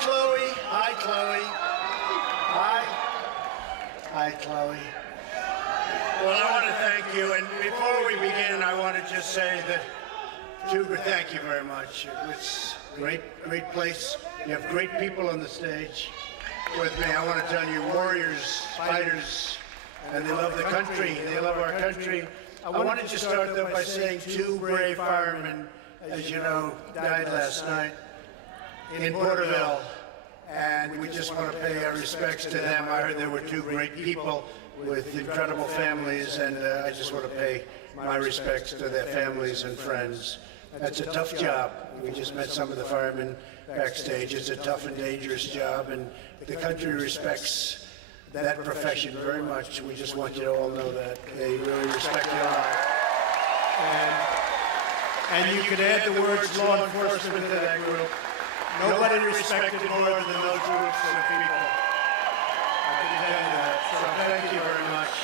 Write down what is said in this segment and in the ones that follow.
Chloe. Hi, Chloe. Hi. Hi, Chloe. Well, I want to thank you, and before we begin, I want to just say that, Juber, thank you very much. It's a great place. You have great people on the stage with me. I want to tell you, warriors, fighters, and they love the country. They love our country. I wanted to start, though, by saying two brave firemen, as you know, died last night in Porterville, and we just want to pay our respects to them. I heard there were two great people with incredible families, and I just want to pay my respects to their families and friends. That's a tough job. We just met some of the firemen backstage. It's a tough and dangerous job, and the country respects that profession very much. We just want you to all know that. They really respect it a lot. And you could add the words law enforcement to that group. Nobody respected more than those groups of people. I can tell you that. So thank you very much.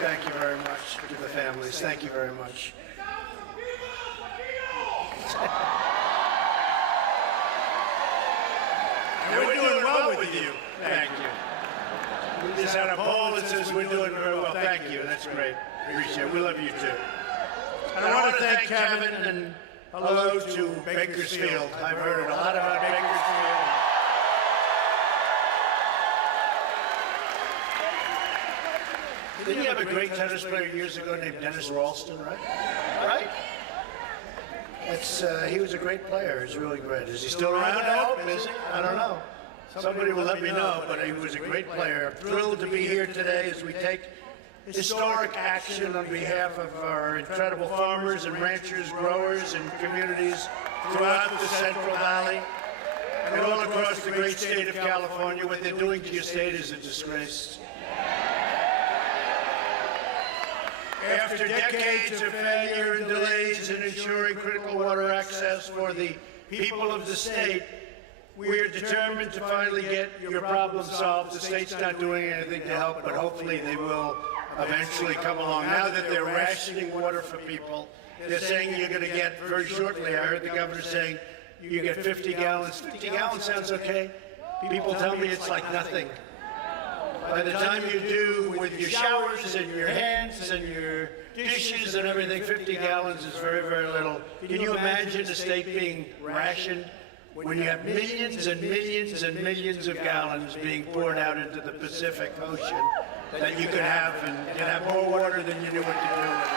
Thank you very much to the families. Thank you very much. And we're doing well with you. Thank you. We just had a poll that says we're doing very well. Thank you. That's great. Appreciate it. We love you too. And I want to thank Kevin and hello to Bakersfield. I've heard a lot about Bakersfield. Didn't you have a great tennis player years ago named Dennis Ralston, right? Right? He was a great player. He's really great. Is he still around? I hope, is he? I don't know. Somebody will let me know, but he was a great player. I'm thrilled to be here today as we take historic action on behalf of our incredible farmers and ranchers, growers, and communities throughout the Central Valley and all across the great state of California. What they're doing to your state is a disgrace. After decades of failure and delays in ensuring critical water access for the people of the state, we are determined to finally get your problem solved. The state's not doing anything to help, but hopefully they will eventually come along. Now that they're rationing water for people, they're saying you're going to get, very shortly, I heard the governor saying, you get 50 gallons. 50 gallons sounds okay. People tell me it's like nothing. By the time you do with your showers and your hands and your dishes and everything, 50 gallons is very, very little. Can you imagine a state being rationed when you have millions and millions and millions of gallons being poured out into the Pacific Ocean that you could have, and you can have more water than you knew what to do with it?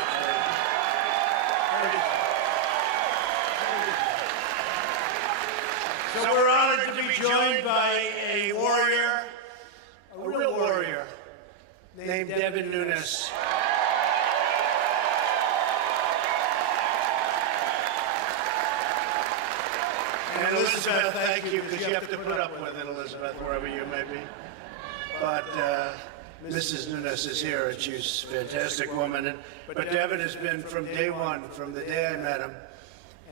So we're honored to be joined by a warrior, a real warrior, named Devin Nunes. And Elizabeth, thank you, because you have to put up with it, Elizabeth, wherever you may be. But Mrs. Nunes is here, and she's a fantastic woman. But Devin has been from day one, from the day I met him.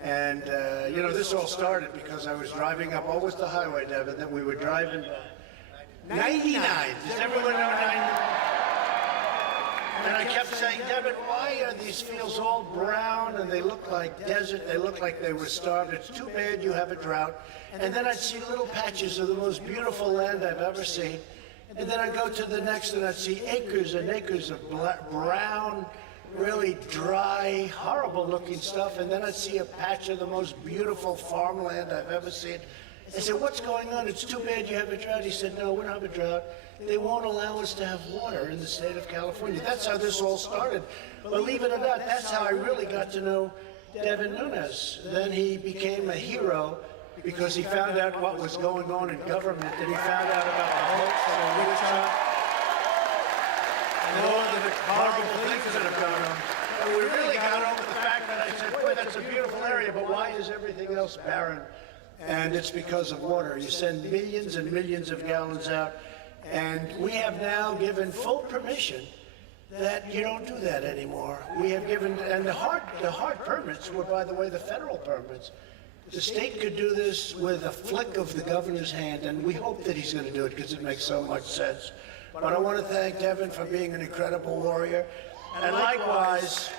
And, you know, this all started because I was driving up, what was the highway, Devin, that we were driving? 99. Does everyone know 99? And I kept saying, Devin, why are these fields all brown and they look like desert? They look like they were starved. It's too bad you have a drought. And then I'd see little patches of the most beautiful land I've ever seen. And then I'd go to the next and I'd see acres and acres of brown, really dry, horrible looking stuff. And then I'd see a patch of the most beautiful farmland I've ever seen. I said, what's going on? It's too bad you have a drought. He said, no, we don't have a drought. They won't allow us to have water in the state of California. That's how this all started. Believe it or not, that's how I really got to know Devin Nunes. Then he became a hero because he found out what was going on in government, and he found out about the hoax and the witch hunt and all of the horrible things that have gone on. And we really got on with the fact that I said, boy, that's a beautiful area, but why is everything else barren? And it's because of water. You send millions and millions of gallons out, and we have now given full permission that you don't do that anymore. We have given, and the hard permits were, by the way, the federal permits. The state could do this with a flick of the governor's hand, and we hope that he's going to do it because it makes so much sense. But I want to thank Devin for being an incredible warrior, and likewise,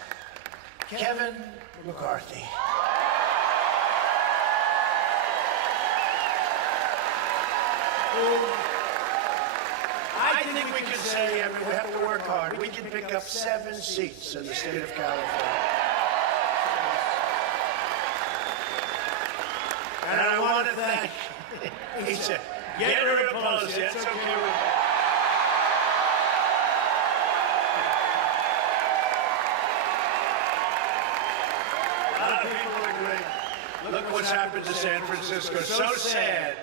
Kevin McCarthy. who I think we can say, I mean, we have to work hard. We can pick up 7 seats in the state of California. And I want to thank, he said, get rid of Pelosi. That's so cute. Look what's happened to San Francisco. So sad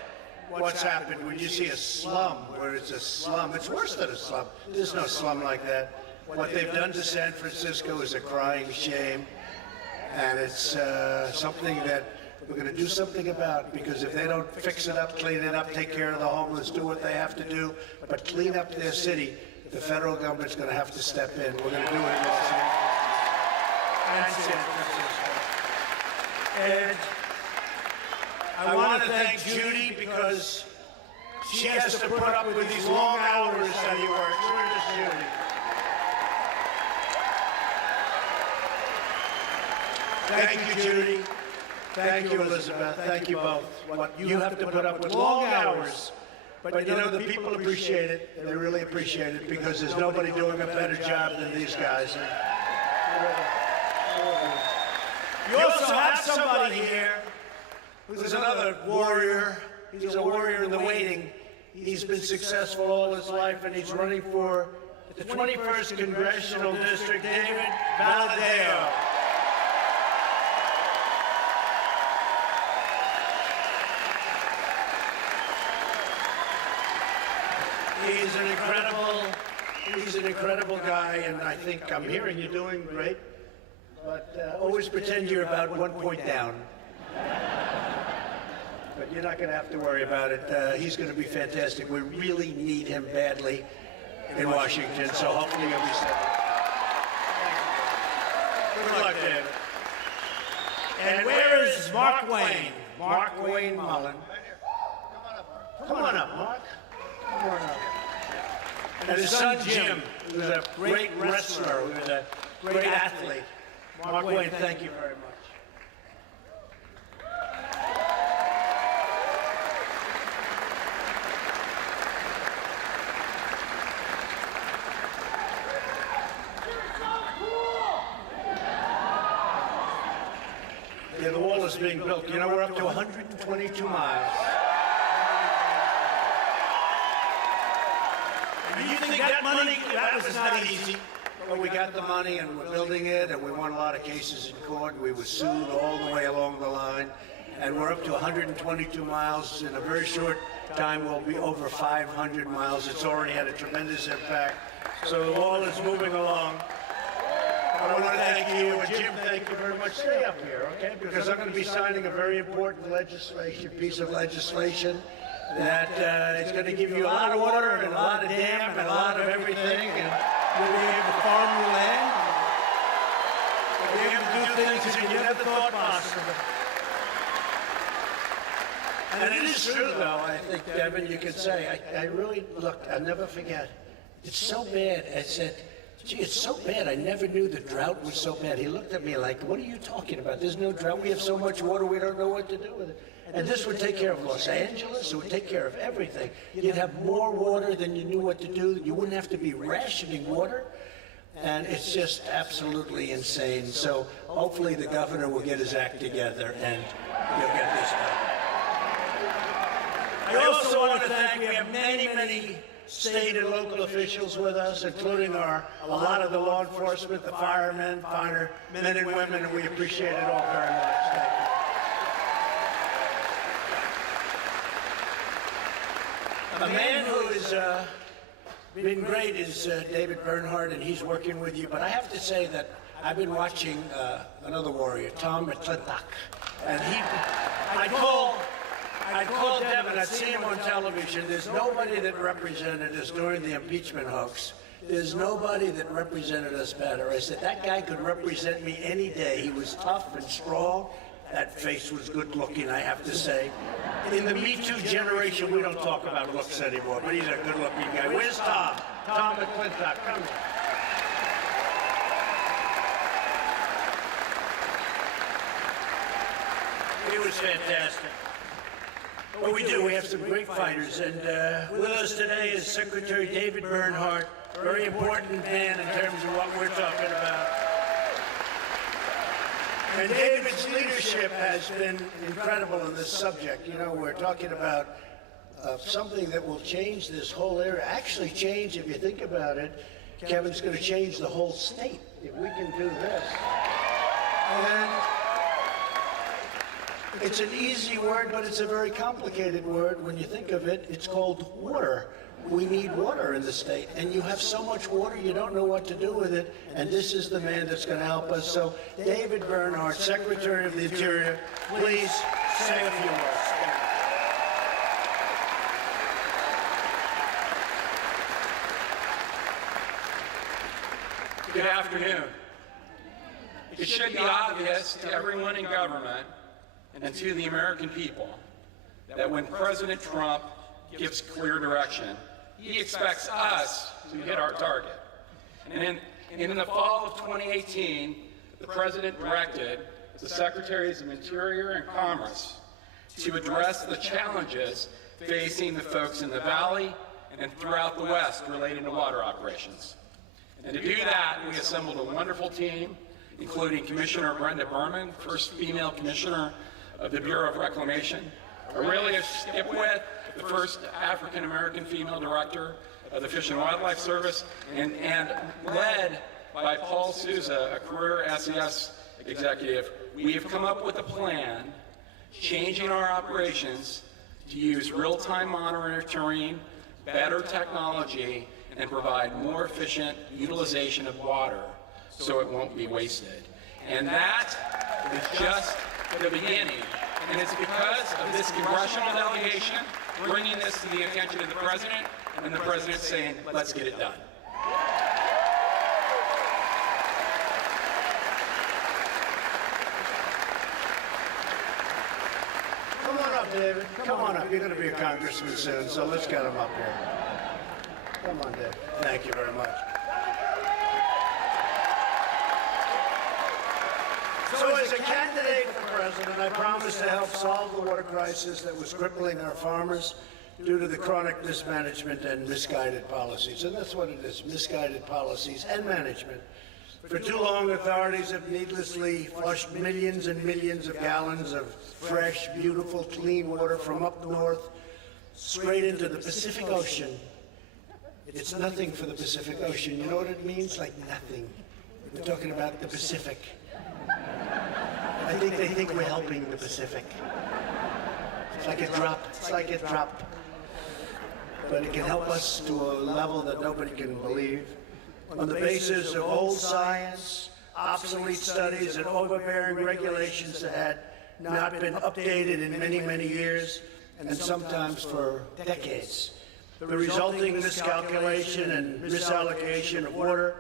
what's happened when you see a slum where it's a slum. It's worse than a slum. There's no slum like that. What they've done to San Francisco is a crying shame. And it's something that we're going to do something about, because if they don't fix it up, clean it up, take care of the homeless, do what they have to do, but clean up their city, the federal government's going to have to step in. We're going to do it in Los Angeles and San Francisco. And I want to thank Judy, because she has to put up with these long hours that he works. Where is Judy? Thank you, Judy. Thank you, Elizabeth. Thank you both. What you have to put up with long hours. But you know, the people appreciate it. They really appreciate it, because there's nobody doing a better job than these guys. You also have somebody here who's another warrior. He's a warrior in the waiting. He's been successful all his life, and he's running for the 21st Congressional District, David Valadao. He's an incredible guy, and I think I'm hearing you're doing great. But always pretend you're about 1 point down. But you're not going to have to worry about it. He's going to be fantastic. We really need him badly in Washington, so hopefully he'll be set. Good luck, David. And where is Mark Wayne? Mark Wayne Mullen. Come on up, Mark. Come on up. And his son Jim, who's a great wrestler, who's a great athlete. Mark Wayne, thank you very much. Yeah, the wall is being built. You know, we're up to 122 miles. You think that money, that was not easy. But we got the money, and we're building it, and we won a lot of cases in court. We were sued all the way along the line, and we're up to 122 miles. In a very short time, we'll be over 500 miles. It's already had a tremendous impact. So the wall is moving along. I want to thank you, and Jim, thank you very much. Stay up here, okay? Because I'm going to be signing a very important piece of legislation that is going to give you a lot of water and a lot of dam and a lot of everything, and you'll be able to farm your land. You'll be able to do things that you never thought possible. And it is true, though, I think, Devin, you can say, I really, look, I'll never forget. It's so bad. I said, gee, it's so bad. I never knew the drought was so bad. He looked at me like, what are you talking about? There's no drought. We have so much water, we don't know what to do with it. And this would take care of Los Angeles. It would take care of everything. You'd have more water than you knew what to do. You wouldn't have to be rationing water. And it's just absolutely insane. So hopefully the governor will get his act together and he'll get this done. I also want to thank, we have many, many state and local officials with us, including a lot of the law enforcement, the firemen, men and women, and we appreciate it all very much. Thank you. A man who has been great is David Bernhardt, and he's working with you. But I have to say that I've been watching another warrior, Tom McClintock, and I called Devin. I'd seen him on television. There's nobody that represented us during the impeachment hoax. There's nobody that represented us better. I said, that guy could represent me any day. He was tough and strong. That face was good looking, I have to say. In the Me Too generation, we don't talk about looks anymore, but he's a good looking guy. Where's Tom? Tom McClintock, come here. He was fantastic. Well, we do. We have some great fighters. And with us today is Secretary David Bernhardt, very important man in terms of what we're talking about. And David's leadership has been incredible in this subject. You know, we're talking about something that will change this whole area. Actually change, if you think about it, Kevin's going to change the whole state if we can do this. And it's an easy word, but it's a very complicated word when you think of it. It's called water. We need water in the state, and you have so much water you don't know what to do with it, and this is the man that's going to help us. So, David Bernhardt, Secretary of the Interior, please say a few words. Good afternoon. It should be obvious to everyone in government and to the American people that when President Trump gives clear direction, he expects us to hit our target. And in the fall of 2018, the President directed the Secretaries of Interior and Commerce to address the challenges facing the folks in the Valley and throughout the West related to water operations. And to do that, we assembled a wonderful team, including Commissioner Brenda Berman, first female commissioner of the Bureau of Reclamation, Aurelia Skipwith, the first African-American female director of the Fish and Wildlife Service, and led by Paul Souza, a career SES executive. We have come up with a plan changing our operations to use real-time monitoring, better technology, and provide more efficient utilization of water so it won't be wasted. And that is just the beginning. And it's because of this congressional delegation bringing this to the attention of the President, and the President saying, let's get it done. Come on up, David. Come on up. You're going to be a congressman soon, so let's get him up here. Come on, David. Thank you very much. So as a candidate for president, I promised to help solve the water crisis that was crippling our farmers due to the chronic mismanagement and misguided policies. And that's what it is, misguided policies and management. For too long, authorities have needlessly flushed millions and millions of gallons of fresh, beautiful, clean water from up north straight into the Pacific Ocean. It's nothing for the Pacific Ocean. You know what it means? Like nothing. We're talking about the Pacific. I think they think we're helping the Pacific. It's like a drop. It's like a drop. But it can help us to a level that nobody can believe. On the basis of old science, obsolete studies, and overbearing regulations that had not been updated in many, many years, and sometimes for decades. The resulting miscalculation and misallocation of water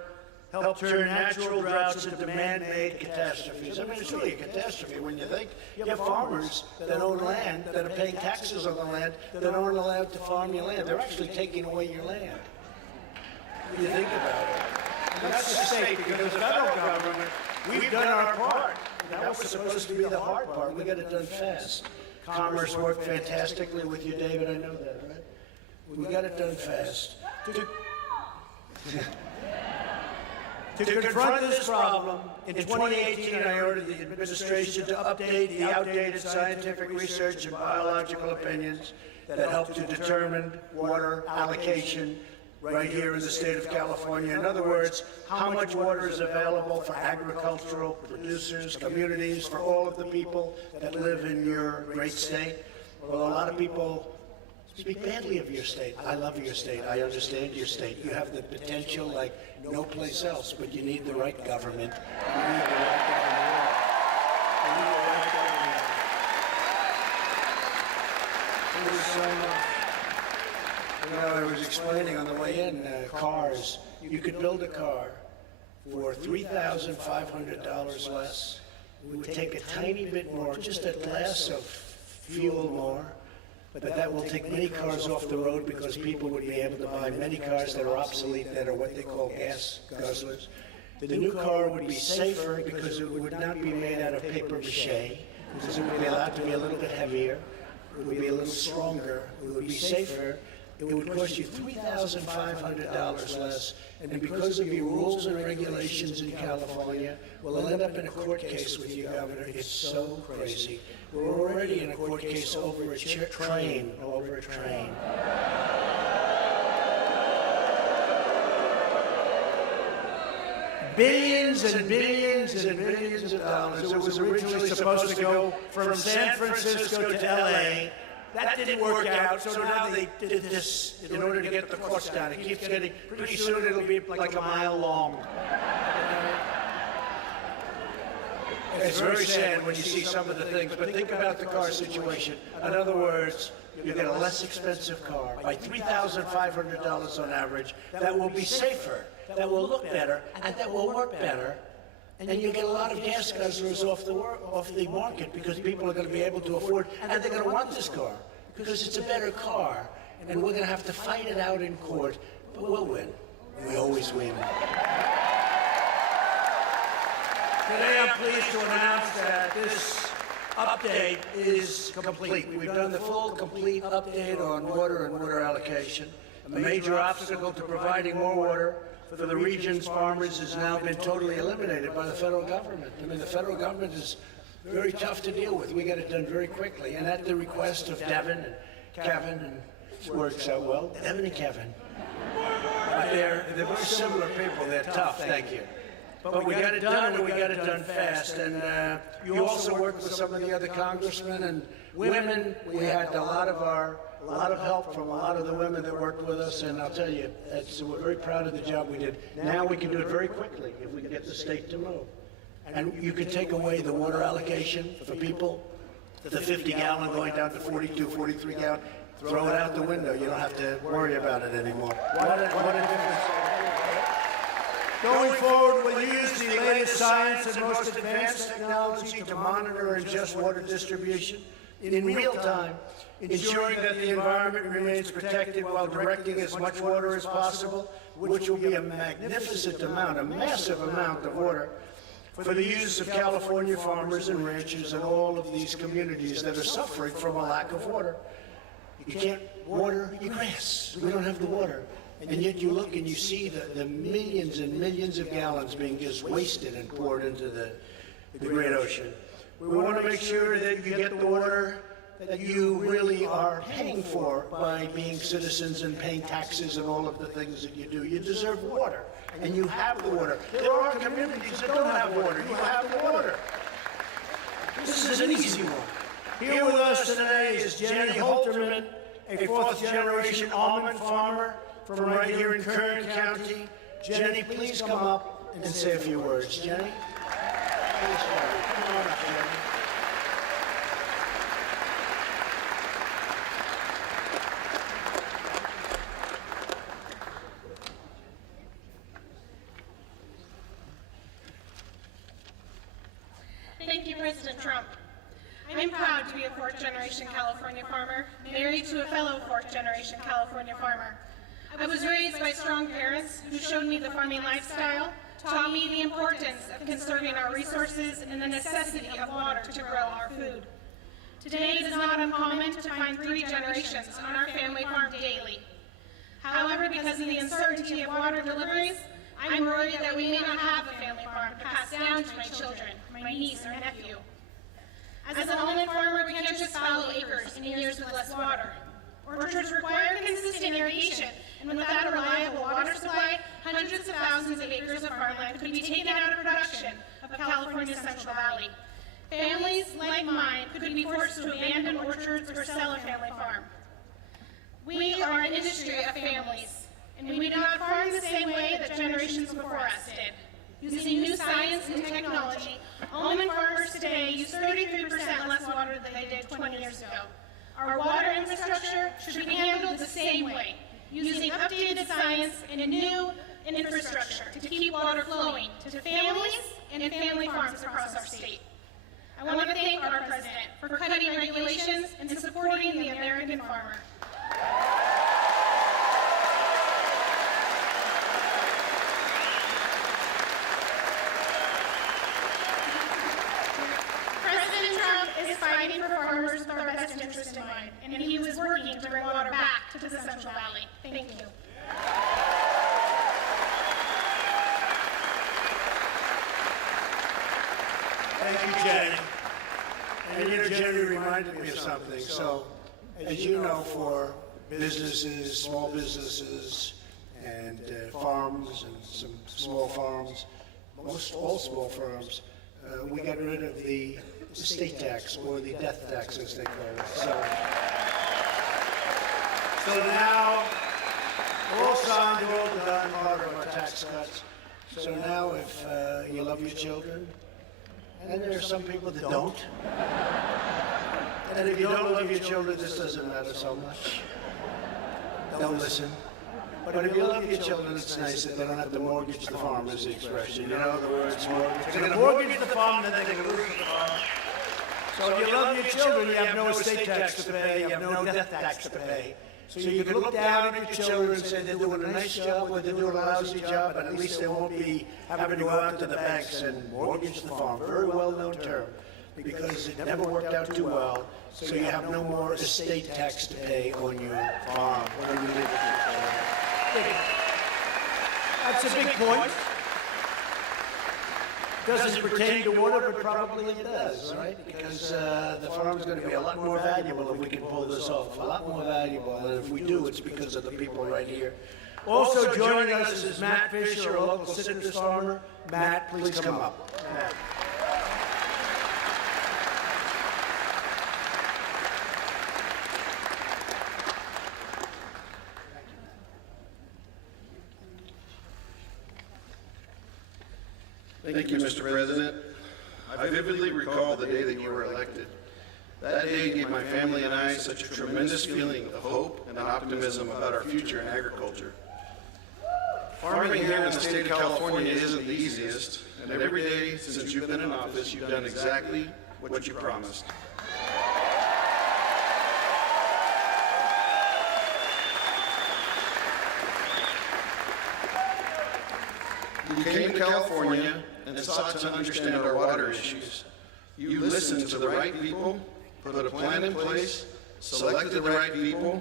help turn natural droughts into man-made catastrophes. I mean, it's really a catastrophe when you think you have farmers that own land, that are paying taxes on the land, that aren't allowed to farm your land. They're actually taking away your land. When you think about it. And that's the state, because the federal government, we've done our part. That was supposed to be the hard part. We got it done fast. Commerce worked fantastically with you, David. I know that, right? We got it done fast. To confront this problem, in 2018, I ordered the administration to update the outdated scientific research and biological opinions that help to determine water allocation right here in the state of California. In other words, how much water is available for agricultural producers, communities, for all of the people that live in your great state. Well, a lot of people speak badly of your state. I love your state. I understand your state. You have the potential like no place else, but you need the right government. You need the right government. You need the right government. You know, I was explaining on the way in, cars. You could build a car for $3,500 less. It would take a tiny bit more, just a glass of fuel more. But that will take many cars off the road because people would be able to buy many cars that are obsolete, that are what they call gas guzzlers. The new car would be safer because it would not be made out of paper mache, because it would be allowed to be a little bit heavier. it would be a little stronger, it would be safer, it would cost you $3,500 less, and because of your rules and regulations in California, we'll end up in a court case with you, Governor. It's so crazy. We're already in a court case over a train, Billions and billions and billions of dollars. It was originally supposed to go from San Francisco to LA. That didn't work out, so now they did this in order to get the cost down. It keeps getting, pretty soon it'll be like a mile long. It's very sad when you see some of the things, but think about the car situation. In other words, you get a less expensive car by $3,500 on average that will be safer, that will look better, and that will work better. And then you get a lot of gas guzzlers off the market because people are going to be able to afford, and they're going to want this car because it's a better car. And we're going to have to fight it out in court, but we'll win. We always win. Today I'm pleased to announce that this update is complete. We've done the full, complete update on water and water allocation. A major obstacle to providing more water for the region's farmers has now been totally eliminated by the federal government. I mean, the federal government is very tough to deal with. We got it done very quickly, and at the request of Devin and Kevin, and it works out well, Devin and Kevin. But they're very similar people. They're tough, thank you. But we got it done, and we got it done fast. And you also worked with some of the other congressmen and women. We had a lot of help from a lot of the women that worked with us, and I'll tell you, we're very proud of the job we did. Now we can do it very quickly if we can get the state to move. And you can take away the water allocation for people, the 50-gallon going down to 42, 43-gallon, throw it out the window. You don't have to worry about it anymore. What a difference. Going forward, we'll use the latest science and most advanced technology to monitor and adjust water distribution in real time, ensuring that the environment remains protected while directing as much water as possible, which will be a magnificent amount, a massive amount of water for the use of California farmers and ranchers and all of these communities that are suffering from a lack of water. You can't water your grass. We don't have the water. And yet you look and you see the millions and millions of gallons being just wasted and poured into the great ocean. We want to make sure that you get the water that you really are paying for by being citizens and paying taxes and all of the things that you do. You deserve water, and you have the water. There are communities that don't have water. You have the water. This is an easy one. Here with us today is Jenny Holterman, a fourth-generation almond farmer from right here in Kern County. Jenny, please come up and say a few words. Jenny? Please come on up, Jenny. Thank you, President Trump. I'm proud to be a fourth-generation California farmer, married to a fellow fourth-generation California farmer. I was raised by strong parents who showed me the farming lifestyle, taught me the importance of conserving our resources and the necessity of water to grow our food. Today, it is not uncommon to find 3 generations on our family farm daily. However, because of the uncertainty of water deliveries, I'm worried that we may not have a family farm to pass down to my children, my niece or nephew. As an almond farmer, we can't just fallow acres in years with less water. Orchards require consistent irrigation, and without a reliable water supply, hundreds of thousands of acres of farmland could be taken out of production of California's Central Valley. Families like mine could be forced to abandon orchards or sell a family farm. We are an industry of families, and we do not farm the same way that generations before us did. Using new science and technology, almond farmers today use 33% less water than they did 20 years ago. Our water infrastructure should be handled the same way, using updated science and new infrastructure to keep water flowing to families and family farms across our state. I want to thank our President for cutting regulations and supporting the American farmer. President Trump is fighting for farmers with our best interest in mind, and he was working to bring water back to the Central Valley. Thank you. Thank you, Jenny. And you know, Jenny reminded me of something. So, as you know, for businesses, small businesses, and farms, and some small farms, most all small farms, we got rid of the estate tax, or the death tax, as they call it. So now, we're all signed, we're all done, part of our tax cuts. So now, if you love your children, and there are some people that don't, and if you don't love your children, this doesn't matter so much. Don't listen. But if you love your children, it's nice that they don't have to mortgage the farm, is the expression. You know the words mortgage. They're going to mortgage the farm, and then they're going to lose the farm. So if you love your children, you have no estate tax to pay, you have no death tax to pay. So you can look down at your children and say they're doing a nice job or they're doing a lousy job, but at least they won't be having to go out to the banks and mortgage the farm. Very well-known term, because it never worked out too well. So you have no more estate tax to pay on your farm. Whatever you live. That's a big point. Doesn't pertain to water, but probably it does, right? Because the farm's going to be a lot more valuable if we can pull this off. A lot more valuable, and if we do, it's because of the people right here. Also joining us is Matt Fisher, a local citrus farmer. Matt, please come up. Matt. Thank you, Mr. President. I vividly recall the day that you were elected. That day gave my family and I such a tremendous feeling of hope and optimism about our future in agriculture. Farming here in the state of California isn't the easiest, and every day since you've been in office, you've done exactly what you promised. You came to California and sought to understand our water issues. You listened to the right people, put a plan in place, selected the right people,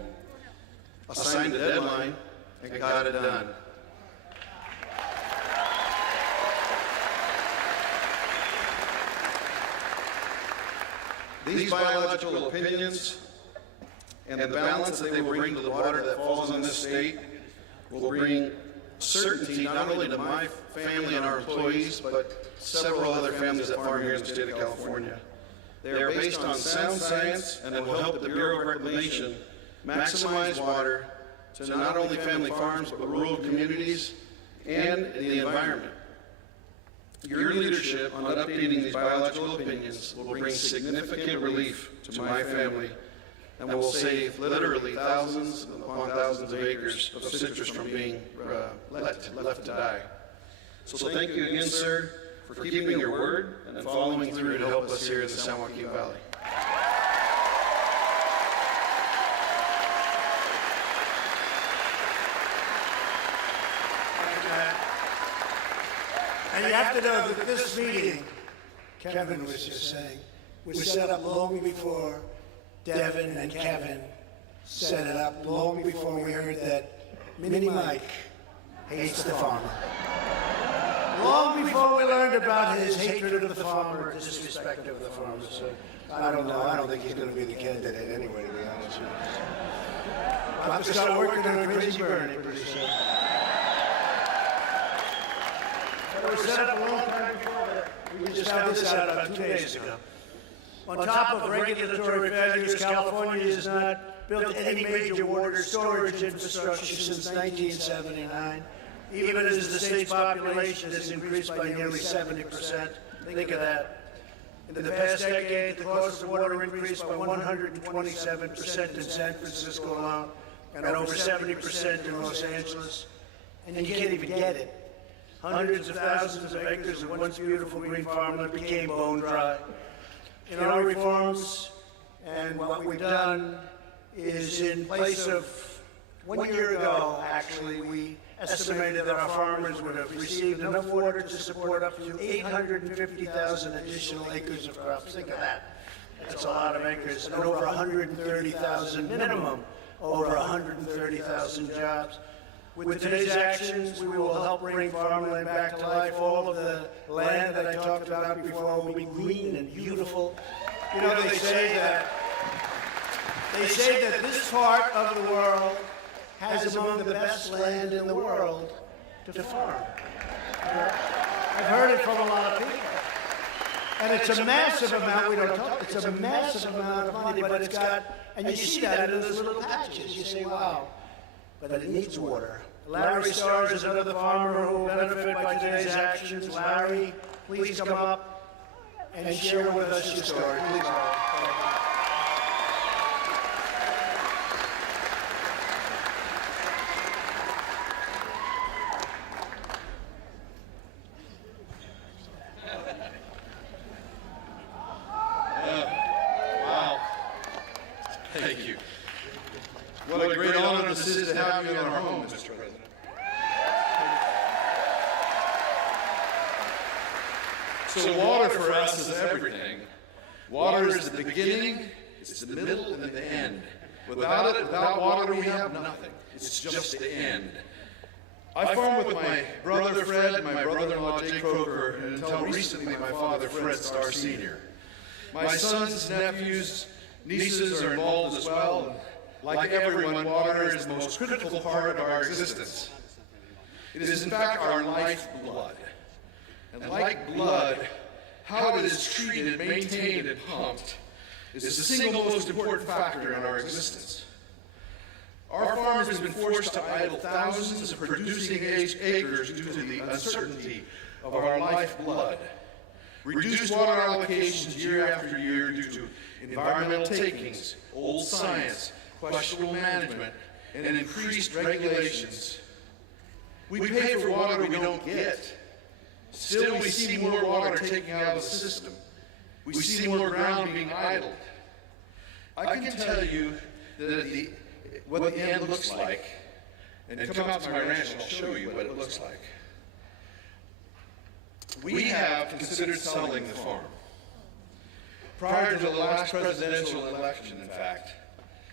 assigned a deadline, and got it done. These biological opinions and the balance that they will bring to the water that falls on this state will bring certainty not only to my family and our employees, but several other families that farm here in the state of California. They are based on sound science and will help the Bureau of Reclamation maximize water to not only family farms, but rural communities and the environment. Your leadership on updating these biological opinions will bring significant relief to my family and will save literally thousands upon thousands of acres of citrus from being left to die. So thank you again, sir, for keeping your word and following through to help us here in the San Joaquin Valley. And you have to know that this meeting, Kevin was just saying, was set up long before Devin and Kevin set it up, long before we heard that Mini Mike hates the farmer. Long before we learned about his hatred of the farmer, disrespect of the farmer. So I don't know. I don't think he's going to be the candidate anyway, to be honest with you. I'll have to start working on a crazy Bernie pretty soon. It was set up a long time before that. We just found this out about 2 days ago. On top of regulatory failures, California has not built any major water storage infrastructure since 1979, even as the state's population has increased by nearly 70%. Think of that. In the past decade, the cost of water increased by 127% in San Francisco alone, and over 70% in Los Angeles. And you can't even get it. Hundreds of thousands of acres of once beautiful green farmland became bone dry. In our reforms, and what we've done is, in place of 1 year ago, actually, we estimated that our farmers would have received enough water to support up to 850,000 additional acres of crops. Think of that. That's a lot of acres, and over 130,000 minimum, over 130,000 jobs. With today's actions, we will help bring farmland back to life. All of the land that I talked about before will be green and beautiful. You know, they say that this part of the world has among the best land in the world to farm. I've heard it from a lot of people. And it's a massive amount, we don't talk, it's a massive amount of money, but it's got, and you see that in those little patches. You say, wow, but it needs water. Larry Starr is another farmer who will benefit by today's actions. Larry, please come up and share with us your story. Please, Larry. Thank you. What a great honor this is to have you in our home, Mr. President. So water for us is everything. Water is the beginning, it's the middle, and the end. Without water, we have nothing. It's just the end. I farmed with my brother Fred and my brother-in-law Jake Croker, and until recently my father Fred Starr Sr. My sons, nephews, nieces are involved as well. And like everyone, water is the most critical part of our existence. It is in fact our lifeblood. And like blood, how it is treated, maintained, and pumped is the single most important factor in our existence. Our farm has been forced to idle thousands of producing acres due to the uncertainty of our lifeblood. Reduced water allocations year after year due to environmental takings, old science, questionable management, and increased regulations. We pay for water we don't get. Still, we see more water taken out of the system. We see more ground being idled. I can tell you that what the end looks like, and come out to my ranch and I'll show you what it looks like. We have considered selling the farm. Prior to the last presidential election, in fact,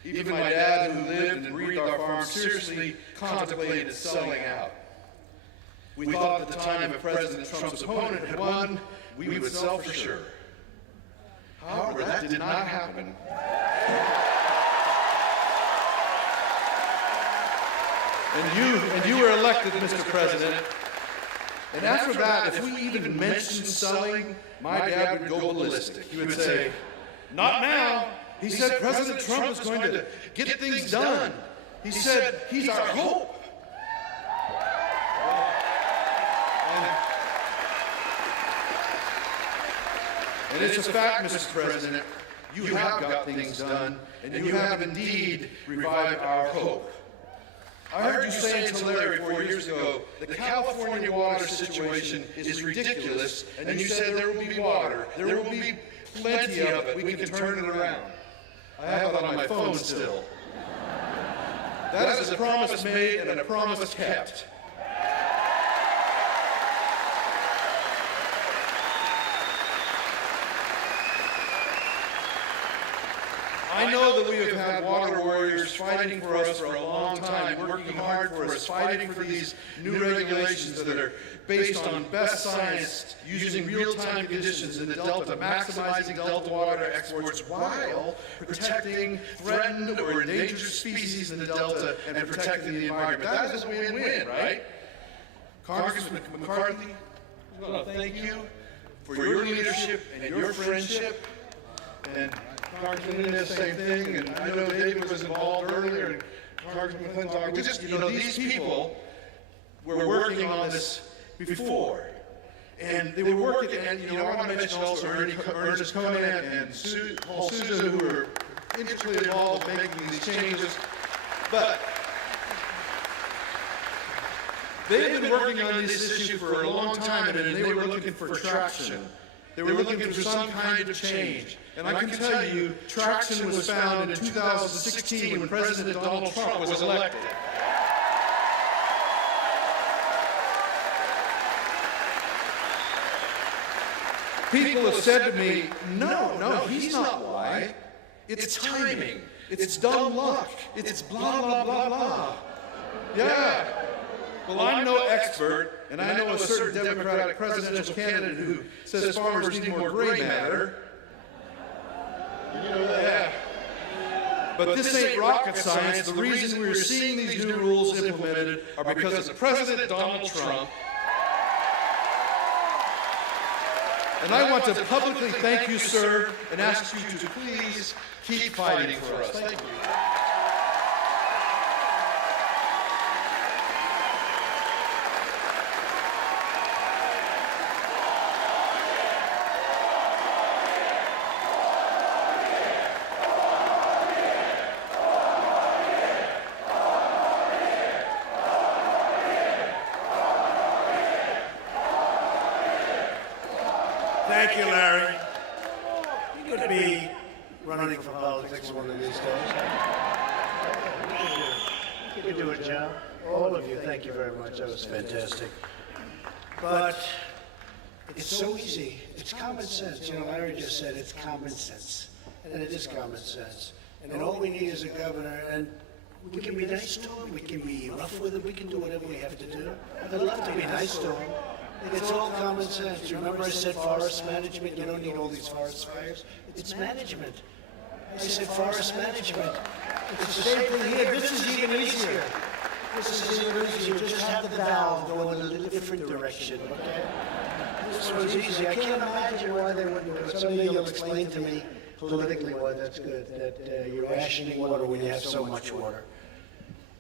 even my dad, who lived and breathed our farm, seriously contemplated selling out. We thought at the time if President Trump's opponent had won, we would sell for sure. However, that did not happen. And you were elected, Mr. President. And after that, if we even mentioned selling, my dad would go ballistic. He would say, "Not now." He said President Trump is going to get things done. He said he's our hope. And it's a fact, Mr. President, you have got things done, and you have indeed revived our hope. I heard you saying to Larry 4 years ago, the California water situation is ridiculous, and you said there will be water, there will be plenty of it, we can turn it around. I have it on my phone still. That is a promise made and a promise kept. I know that we have had water warriors fighting for us for a long time, working hard for us, fighting for these new regulations that are based on best science, using real-time conditions in the Delta, maximizing Delta water exports while protecting threatened or endangered species in the Delta and protecting the environment. That is a win-win, right? Congressman McCarthy, I want to thank you for your leadership and your friendship. And Congressman Nunes, same thing, and I know David was involved earlier, and Congressman McClintock. We just, these people were working on this before. And they were working, and, I want to mention also Ernest Conant and Paul Sousa, who were intricately involved in making these changes. But they've been working on this issue for a long time, and they were looking for traction. They were looking for some kind of change. And I can tell you, traction was found in 2016 when President Donald Trump was elected. people have said to me, no, he's not why. It's timing. It's dumb luck. It's blah, blah, blah, blah. Yeah. Well, I'm no expert, and I know a certain Democratic presidential candidate who says farmers need more gray matter. You know that. But this ain't rocket science. The reason we're seeing these new rules implemented are because of President Donald Trump. And I want to publicly thank you, sir, and ask you to please keep fighting for us. Thank you. Thank you, Larry. You're going to be running for politics one of these days. You can do it, John. All of you, thank you very much. That was fantastic. But it's so easy. It's common sense. You know, Larry just said it's common sense. And it is common sense. And all we need is a governor. And we can be nice to him. We can be rough with him. We can do whatever we have to do. I'd love to be nice to him. It's all common sense. Remember I said forest management? You don't need all these forest fires. It's management. I said forest management. It's the same thing here. This is even easier. This is even easier. Just have the valve go in a little different direction, okay? This was easy. I can't imagine why they wouldn't do it. Someday you'll explain to me politically why that's good, that you're rationing water when you have so much water.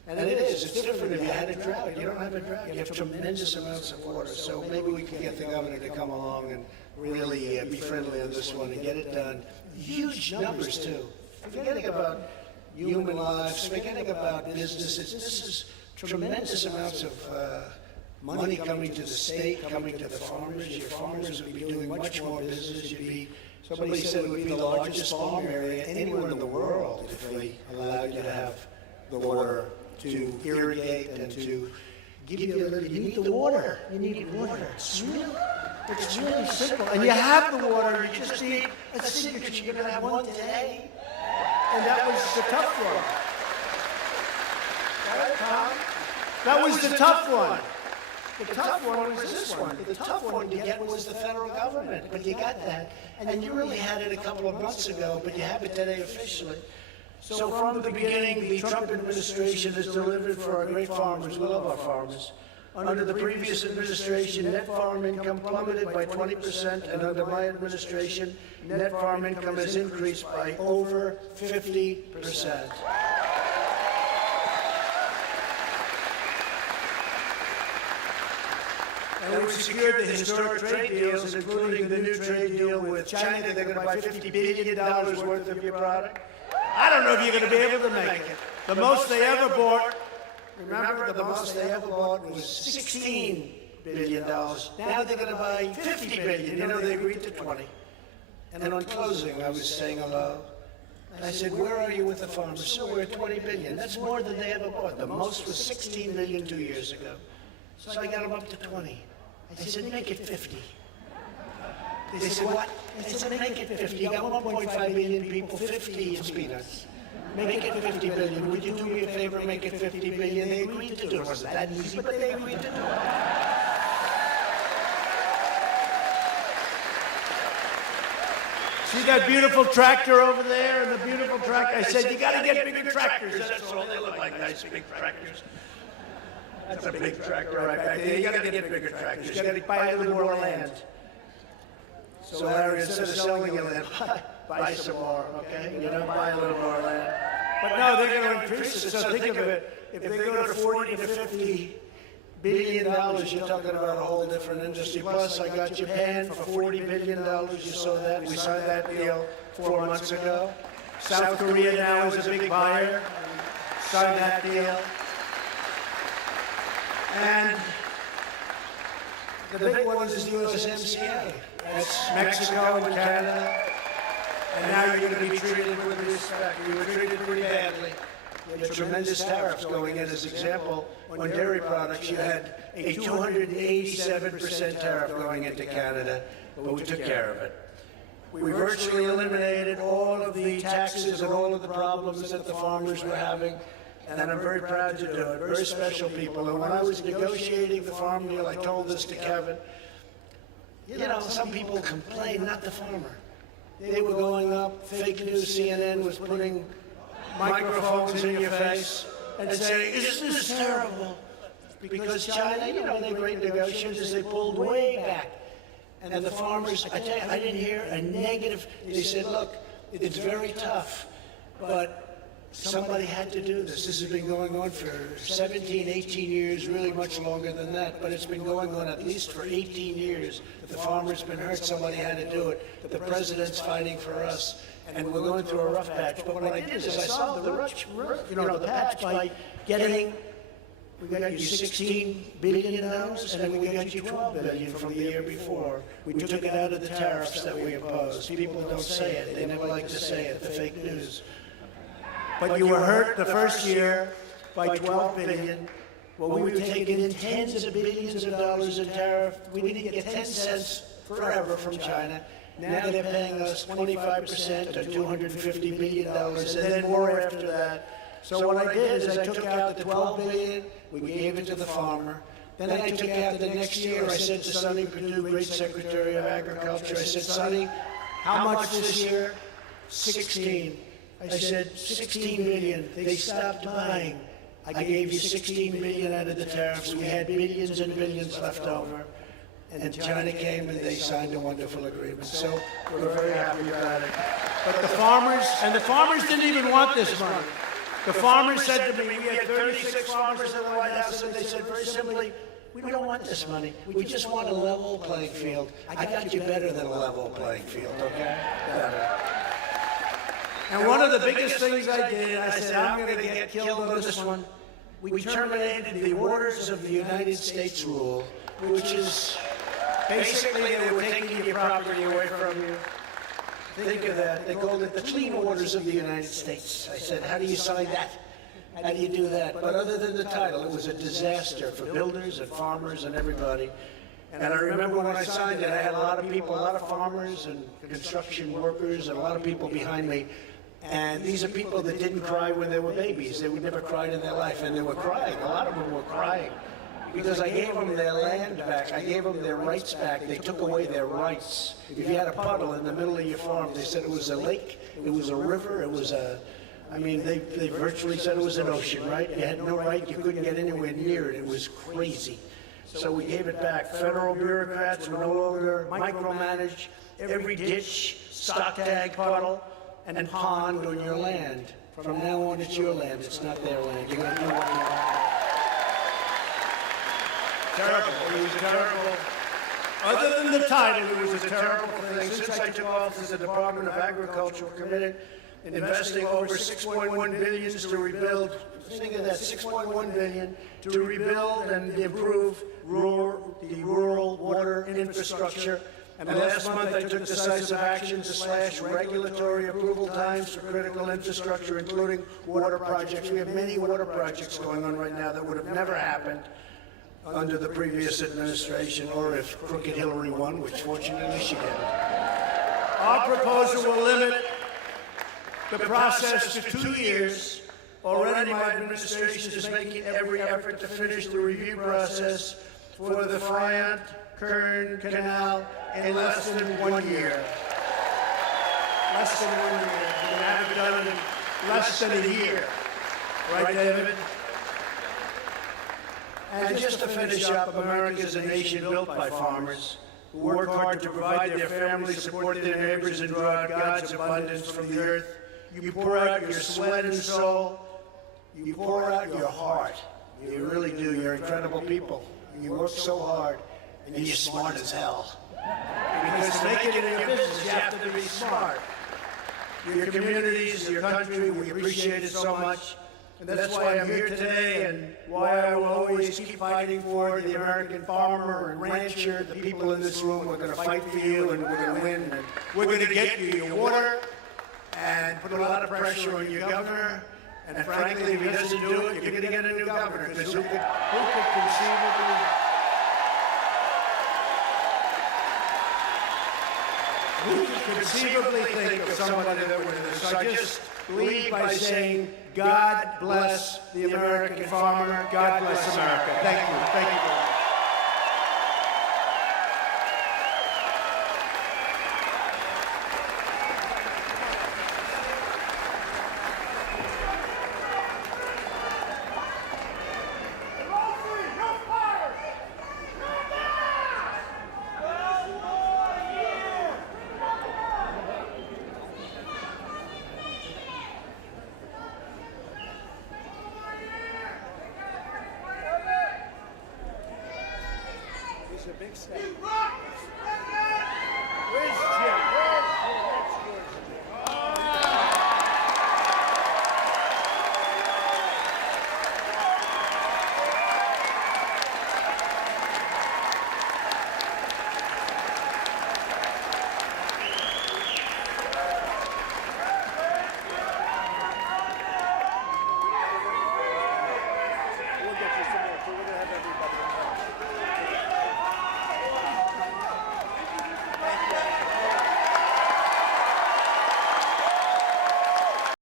And it is. It's different if you had a drought. You don't have a drought. You have tremendous amounts of water. So maybe we can get the governor to come along and really be friendly on this one and get it done. Huge numbers, too. Forgetting about human lives, forgetting about businesses. This is tremendous amounts of money coming to the state, coming to the farmers. Your farmers would be doing much more business. Somebody said it would be the largest farm area anywhere in the world if they allowed you to have the water to irrigate and to give you a little. You need the water. You need water. It's really simple. And you have the water. You just need a signature. You're going to have one today. And that was the tough one. Right, Tom? That was the tough one. The tough one was this one. The tough one to get was the federal government. But you got that. And you really had it a couple of months ago, but you have it today officially. So from the beginning, the Trump administration has delivered for our great farmers. We love our farmers. Under the previous administration, net farm income plummeted by 20%, and under my administration, net farm income has increased by over 50%. And we've secured the historic trade deals, including the new trade deal with China. They're going to buy $50 billion worth of your product. I don't know if you're going to be able to make it. The most they ever bought, remember, the most they ever bought was $16 billion. Now they're going to buy $50 billion. You know, they agreed to 20. And on closing, I was saying hello. I said, where are you with the farmers? So we're at $20 billion. That's more than they ever bought. The most was $16 million 2 years ago. So I got them up to 20. I said, make it 50. They said, what? I said, make it 50. You got 1.5 million people, 50 is peanuts. Make it 50 billion. Would you do me a favor, make it 50 billion? They agreed to do it. It wasn't that easy, but they agreed to do it. See that beautiful tractor over there and the beautiful tractor? I said, you got to get bigger tractors. That's all. They look like nice big tractors. That's a big tractor right back there. You got to get bigger tractors. You got to buy a little more land. So Larry, instead of selling your land, buy some more, okay? You know, buy a little more land. But no, they're going to increase it. So think of it. If they go to 40 to 50 billion dollars, you're talking about a whole different industry. Plus, I got Japan for $40 billion. You saw that. We signed that deal 4 months ago. South Korea now is a big buyer. Signed that deal. And the big one is the USMCA. That's Mexico and Canada. And now you're going to be treated with respect. You were treated pretty badly. You had tremendous tariffs going in. As example, on dairy products, you had a 287% tariff going into Canada. but we took care of it. We virtually eliminated all of the taxes and all of the problems that the farmers were having, and I'm very proud to do it. Very special people. And when I was negotiating the farm deal, I told this to Kevin. You know, some people complain, not the farmer. They were going up, fake news, CNN was putting microphones in your face and saying, this is terrible. Because China, you know, they great negotiators, they pulled way back. And the farmers, I tell you, I didn't hear a negative. They said, look, it's very tough, but somebody had to do this. This has been going on for 17, 18 years, really much longer than that, but it's been going on at least for 18 years. The farmer's been hurt, somebody had to do it. The president's fighting for us, and we're going through a rough patch. But what I did is I solved the patch by getting. We got you 16 billion dollars, and then we got you 12 billion from the year before. We took it out of the tariffs that we imposed. People don't say it. They never like to say it, the fake news. But you were hurt the first year by 12 billion. Well, we were taking in tens of billions of dollars in tariff. We didn't get 10 cents forever from China. Now they're paying us 25% or $250 billion, and then more after that. So what I did is I took out the 12 billion, we gave it to the farmer. Then I took out the next year, I said to Sonny Perdue, great Secretary of Agriculture, I said, Sonny, how much this year? 16. I said, 16 million. They stopped buying. I gave you 16 million out of the tariffs. We had billions and billions left over. And China came and they signed a wonderful agreement. So we're very happy about it. But the farmers didn't even want this money. The farmers said to me, we had 36 farmers in the White House, and they said very simply, we don't want this money. We just want a level playing field. I got you better than a level playing field, okay? Better. And one of the biggest things I did, I said, I'm going to get killed on this one. We terminated the Orders of the United States rule, which is basically they were taking your property away from you. Think of that. They called it the Clean Orders of the United States. I said, how do you sign that? How do you do that? But other than the title, it was a disaster for builders and farmers and everybody. And I remember when I signed it, I had a lot of people, a lot of farmers and construction workers and a lot of people behind me. And these are people that didn't cry when they were babies. They would never cried in their life. And they were crying. A lot of them were crying. Because I gave them their land back. I gave them their rights back. They took away their rights. If you had a puddle in the middle of your farm, they said it was a lake, it was a river, it was a... I mean, they virtually said it was an ocean, right? You had no right, you couldn't get anywhere near it. It was crazy. So we gave it back. Federal bureaucrats would no longer micromanage every ditch, stock tag, puddle, and pond on your land. From now on, it's your land. It's not their land. You're going to do what you want. Terrible. It was terrible. Other than the title, it was a terrible thing. Since I took office, as the Department of Agriculture committed in investing over $6.1 billion to rebuild. Think of that, $6.1 billion to rebuild and improve the rural water infrastructure. And last month, I took decisive action to slash regulatory approval times for critical infrastructure, including water projects. We have many water projects going on right now that would have never happened under the previous administration, or if Crooked Hillary won, which fortunately she did. Our proposal will limit the process to 2 years. Already my administration is making every effort to finish the review process for the Friant-Kern Canal in less than 1 year. Less than 1 year. We have it done in less than a year. Right, David? And just to finish up, America is a nation built by farmers who work hard to provide their families, support their neighbors, and draw out God's abundance from the earth. You pour out your sweat and soul. You pour out your heart. You really do. You're incredible people. You work so hard, and you're smart as hell. Because to make it in your business, you have to be smart. Your communities, your country, we appreciate it so much. And that's why I'm here today, and why I will always keep fighting for the American farmer and rancher, the people in this room. We're going to fight for you, and we're going to win. And we're going to get you your water and put a lot of pressure on your governor. And frankly, if he doesn't do it, you're going to get a new governor. Because who could conceivably... conceivably think of somebody that would do this. So I just lead by saying, God bless the American farmer. God bless America. Thank you. Thank you very much. It's a big step. Where's